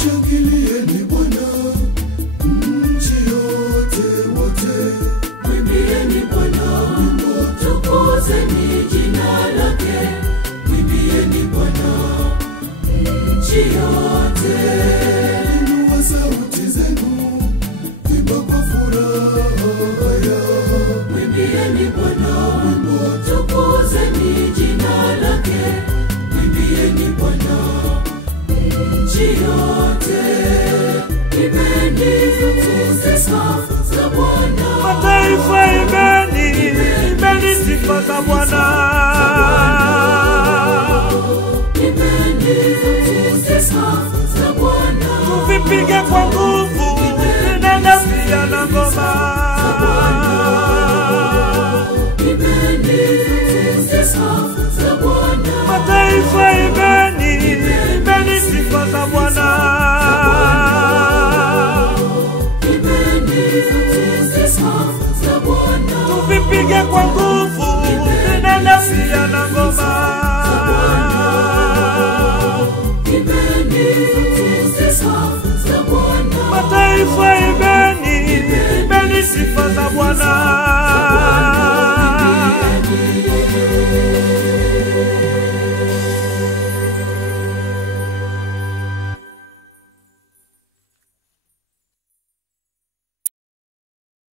Mshangilieni Bwana, nchi yote wote. Mwimbieni Bwana wimbo, tukuzeni jina lake. Mwimbieni Bwana, nchi yote. Inua sauti zenu, imba kwa furaha. Mwimbieni Bwana wimbo, tukuzeni jina lake. Mwimbieni Bwana, nchi yote. Imbeni sifa za Bwana. Mataifa imbeni, imbeni sifa za Bwana. Imbeni sifa za Bwana. Tuvipige kwa nguvu, nenda pia na ngoma. Imbeni sifa za Bwana. Mataifa imbeni, imbeni sifa za Bwana. Tuvipige kwa nguvu, nenda pia na ngoma. Mataifa imbeni, imbeni sifa za Bwana.